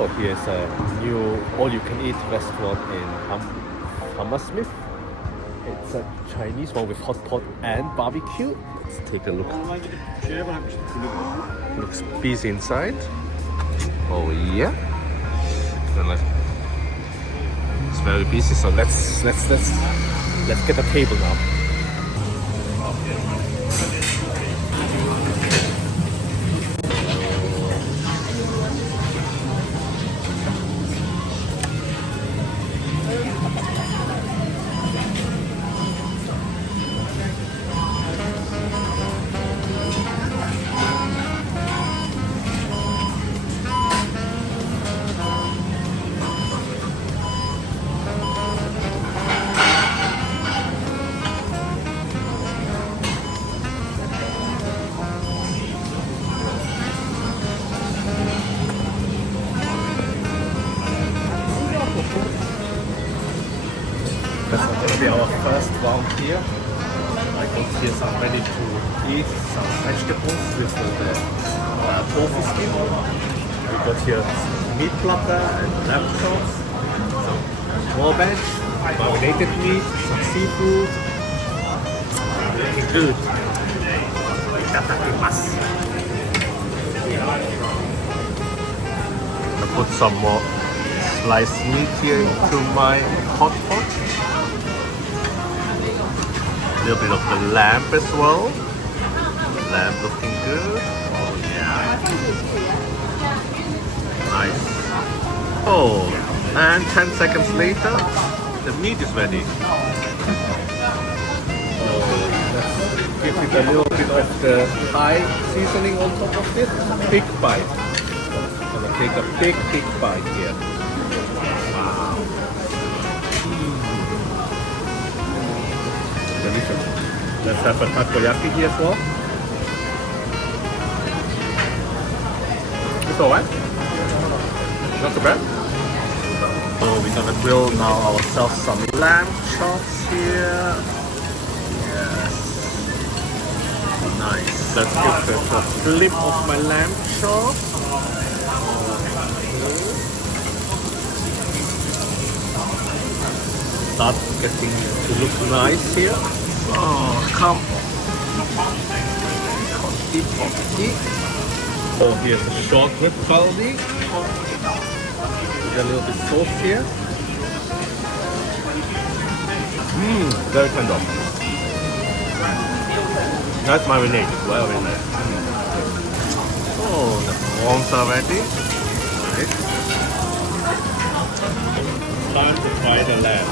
Oh, here's a new all-you-can-eat restaurant in Hammersmith. It's a Chinese one with hot pot and barbecue. Let's take a look. Looks busy inside. Oh yeah. It's very busy, so let's get a table now. That's going to be our first round here. I got here some ready to eat, some vegetables with the tofu skin. We got here meat platter and lamb chops, some more veg, marinated meat, some seafood. Looking good. Itadakimasu. I put some more sliced meat here into my hot pot. A little bit of the lamb as well. Lamb looking good. Oh yeah. Nice. Oh, and 10 seconds later, the meat is ready. So let's give it a little bit of the Thai seasoning on top of it. Big bite. I'm gonna take a big bite here. Wow. Delicious. Let's have a takoyaki here as well. It's alright. Not so bad. So we're gonna grill now ourselves some lamb chops here. Yes. Nice. Let's give it a flip of my lamb chops. Start getting to look nice here. Oh, come. Hotty. Oh, here's a short rib baldi. With a little bit sauce here. Very tender. Nice marinade, well marinated. Oh, the prawns are ready. Nice. Time to fry the lamb.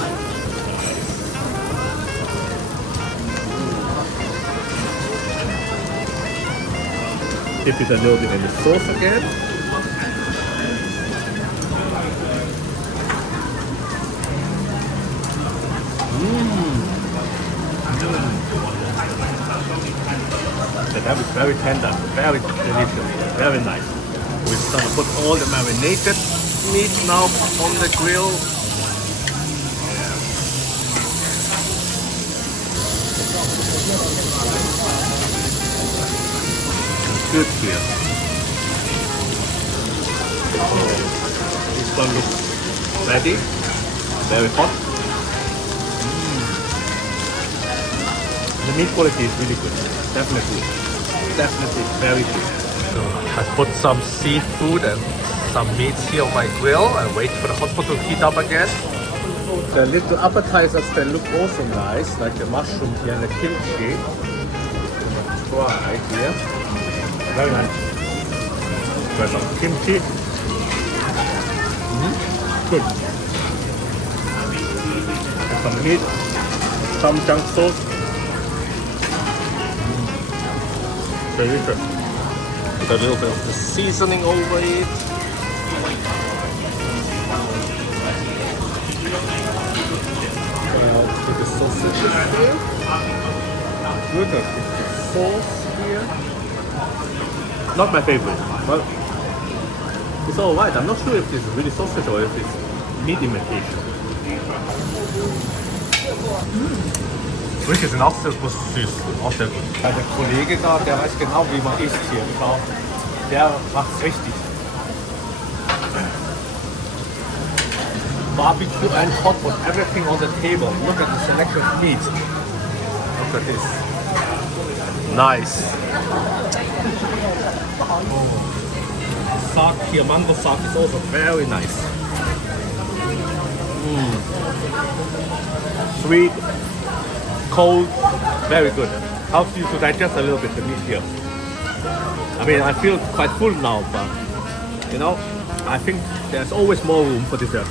Dip it a little bit in the sauce again. The lamb is very tender, very delicious, very nice. We're gonna put all the marinated meat now on the grill. Good here. This one looks ready, very hot. The meat quality is really good, definitely very good. So I put some seafood and some meats here on my grill and wait for the hot pot to heat up again. The little appetizers, they look also nice, like the mushroom here and the kimchi. Try here. Very nice. There's some kimchi. Good. And some meat, some junk sauce. Delicious. Put a little bit of the seasoning over it. Put the sausages here. Good. The sauce here. Not my favorite, but it's alright. I'm not sure if it's really sausage or if it's meat imitation. Wirklich, sind auch sehr süß, auch sehr gut. Der Kollege da, der weiß genau, wie man isst hier. Der macht's richtig. barbecue and hot pot, everything on the table. Look at the selection of meat. Look at this. Nice. Sak here, mango sak is also very nice. Sweet, cold, very good. Helps you to digest a little bit the meat here. I mean, I feel quite full now, but you know, I think there's always more room for dessert.